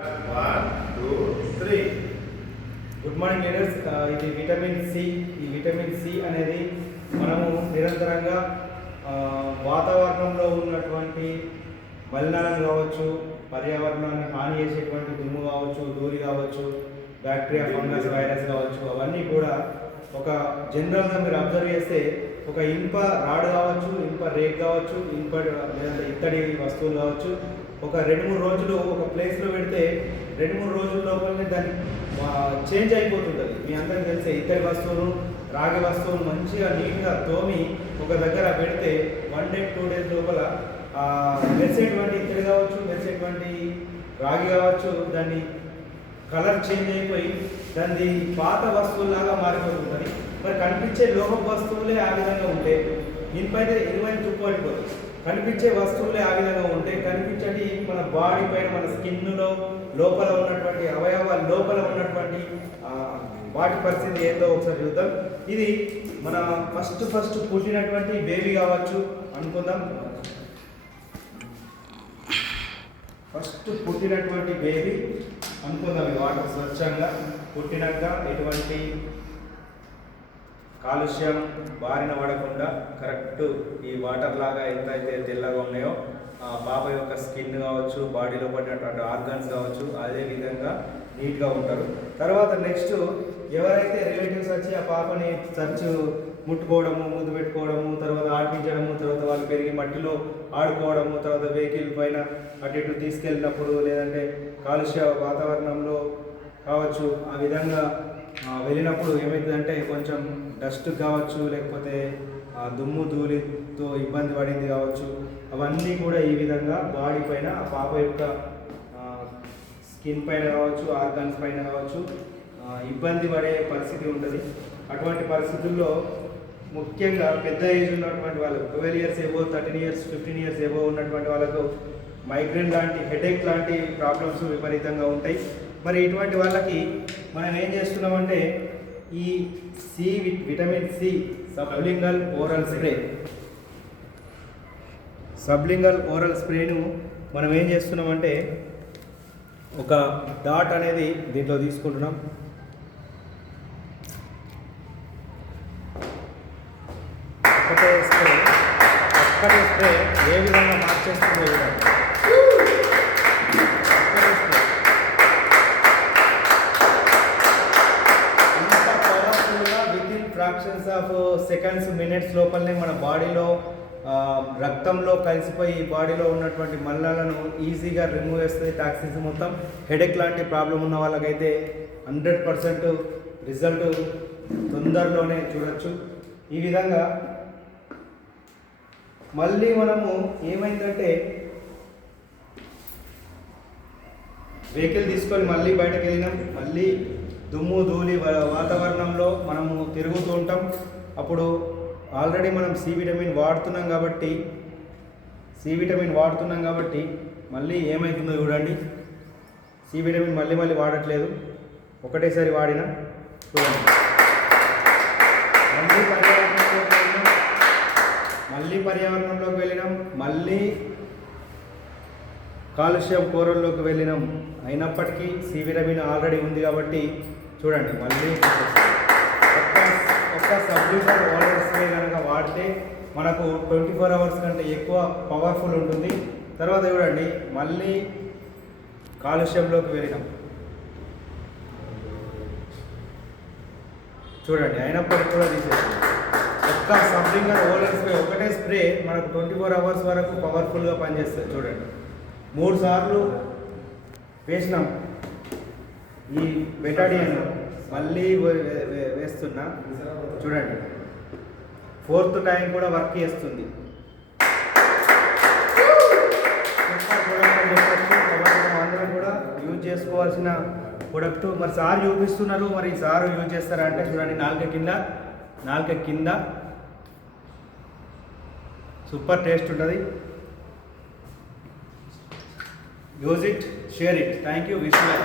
1, 2, 3. Good morning leaders. ఇది vitamin C. ఈ vitamin C అనేది మనము నిరంతరంగా వాతావరణంలో ఉన్నటువంటి మలినాలను కావచ్చు, పర్యావరణాన్ని హాని చేసేటువంటి దుమ్ము కావచ్చు, ధూళి కావచ్చు, బ్యాక్టీరియా, ఫంగస్, వైరస్ కావచ్చు, అవన్నీ కూడా ఒక జనరల్గా మీరు అబ్జర్వ్ చేస్తే ఒక ఇనుప రాడ్ కావచ్చు, ఇనుప రేక్ కావచ్చు, ఇనుప లేదంటే ఇత్తడి వస్తువులు కావచ్చు, ఒక 2-3 రోజులు ఒక ప్లేస్లో పెడితే 2-3 రోజుల లోపలనే దాన్ని చేంజ్ అయిపోతుంటుంది. మీ అందరికీ తెలిసే ఇత్తడి వస్తువులు, రాగి వస్తువులు మంచిగా నీట్గా తోమి ఒక దగ్గర పెడితే 1 day 2 days లోపల మెరిసేటువంటి ఇత్తడి కావచ్చు, మెరిసేటువంటి రాగి కావచ్చు, దాన్ని కలర్ చేంజ్ అయిపోయి దాన్ని పాత వస్తువులాగా మారిపోతుంటుంది. మరి కనిపించే లోహ వస్తువులే ఆ విధంగా ఉంటే దీనిపైన ఇరువైన తుప్పు పడిపోతుంది. కనిపించే వస్తువులే ఆ విధంగా ఉంటే కనిపించేటి మన బాడీ పైన, మన స్కిన్లో లోపల ఉన్నటువంటి అవయవాల లోపల ఉన్నటువంటి వాటి పరిస్థితి ఏందో ఒకసారి చూద్దాం. ఇది మన ఫస్ట్ పుట్టినటువంటి బేబీ కావచ్చు అనుకుందాం. ఫస్ట్ పుట్టినటువంటి బేబీ అనుకుందాం. ఈ వాటర్ స్వచ్ఛంగా పుట్టినాక ఎటువంటి కాలుష్యం బారిన పడకుండా కరెక్ట్ ఈ వాటర్ లాగా ఎంతైతే తెల్లగా ఉన్నాయో ఆ పాప యొక్క స్కిన్ కావచ్చు, బాడీలో పడినటువంటి ఆర్గన్స్ కావచ్చు, అదే విధంగా నీట్గా ఉంటారు. తర్వాత నెక్స్ట్ ఎవరైతే రిలేటివ్స్ వచ్చి ఆ పాపని ముట్టుకోవడము, ముద్దు పెట్టుకోవడము, తర్వాత ఆడిపించడము, తర్వాత వాళ్ళు పెరిగి మట్టిలో ఆడుకోవడము, తర్వాత వెహికల్ పైన అటు ఇటు తీసుకెళ్ళినప్పుడు లేదంటే కాలుష్య వాతావరణంలో కావచ్చు ఆ విధంగా వెళ్ళినప్పుడు ఏమవుతుందంటే కొంచెం డస్ట్ కావచ్చు, లేకపోతే దుమ్ము ధూళితో ఇబ్బంది పడింది కావచ్చు, అవన్నీ కూడా ఈ విధంగా బాడీ పైన ఆ పాప యొక్క స్కిన్ పైన కావచ్చు, ఆర్గన్స్ పైన కావచ్చు ఇబ్బంది పడే పరిస్థితి ఉంటుంది. అటువంటి పరిస్థితుల్లో ముఖ్యంగా పెద్ద ఏజ్ ఉన్నటువంటి వాళ్ళకు 12 years above, 13 years, 15 years above ఉన్నటువంటి వాళ్ళకు మైగ్రేన్ లాంటి, హెడేక్ లాంటి ప్రాబ్లమ్స్ విపరీతంగా ఉంటాయి. మరి ఇటువంటి వాళ్ళకి మనం ఏం చేస్తున్నామంటే ఈ విటమిన్ సి సబ్లింగల్ ఓరల్ స్ప్రేను మనం ఏం చేస్తున్నామంటే ఒక డాట్ అనేది దీంట్లో తీసుకుంటున్నాం. ఒక్కటే స్ప్రే ఏ విధంగా మార్చేస్తుందో చూడండి. ఫ్రాక్షన్స్ ఆఫ్ సెకండ్స్, మినిట్స్ లోపలనే మన బాడీలో రక్తంలో కలిసిపోయి బాడీలో ఉన్నటువంటి మలినాలను ఈజీగా రిమూవ్ చేస్తుంది. టాక్సిన్స్ మొత్తం. హెడేక్ లాంటి ప్రాబ్లం ఉన్న వాళ్ళకైతే 100% రిజల్ట్ తొందరలోనే చూడొచ్చు. ఈ విధంగా మళ్ళీ మనము ఏమైందంటే వెహికల్ తీసుకొని మళ్ళీ బయటకు వెళ్ళినాం, మళ్ళీ దుమ్ము ధూళి వాతావరణంలో మనము తిరుగుతూ ఉంటాం. అప్పుడు ఆల్రెడీ మనం సి విటమిన్ వాడుతున్నాం కాబట్టి మళ్ళీ ఏమవుతుందో చూడండి. సి విటమిన్ మళ్ళీ వాడట్లేదు, ఒకటేసారి వాడినా చూడండి. మళ్ళీ పర్యావరణంలోకి వెళ్ళినాం, మళ్ళీ కాలుష్యం కూరల్లోకి వెళ్ళినాం. అయినప్పటికీ సి విటమిన్ ఆల్రెడీ ఉంది కాబట్టి చూడండి మళ్ళీ ఒక్క సబ్లింగల్ ఓరల్ స్ప్రే కనుక వాడితే మనకు 24 hours కంటే ఎక్కువ పవర్ఫుల్ ఉంటుంది. తర్వాత చూడండి మళ్ళీ కాలుష్యంలోకి వెళ్ళినాం చూడండి, అయినప్పటికీ కూడా తీసేస్తాం. ఒక్క సబ్లింగల్ ఓరల్ స్ప్రే, ఒకటే స్ప్రే మనకు 24 hours వరకు పవర్ఫుల్గా పనిచేస్తుంది. చూడండి 3 సార్లు వేసినాం ఈ బెటాడియన్, మళ్ళీ వేస్తున్నా చూడండి. 4th టైం కూడా వర్క్ చేస్తుంది. అందరం కూడా యూజ్ చేసుకోవాల్సిన ప్రొడక్ట్. మరి సార్ చూపిస్తున్నారు, మరి సార్ యూజ్ చేస్తారా అంటే చూడండి నాలుక కింద సూపర్ టేస్ట్ ఉంటుంది. Use it, share it. Thank you. Wish you.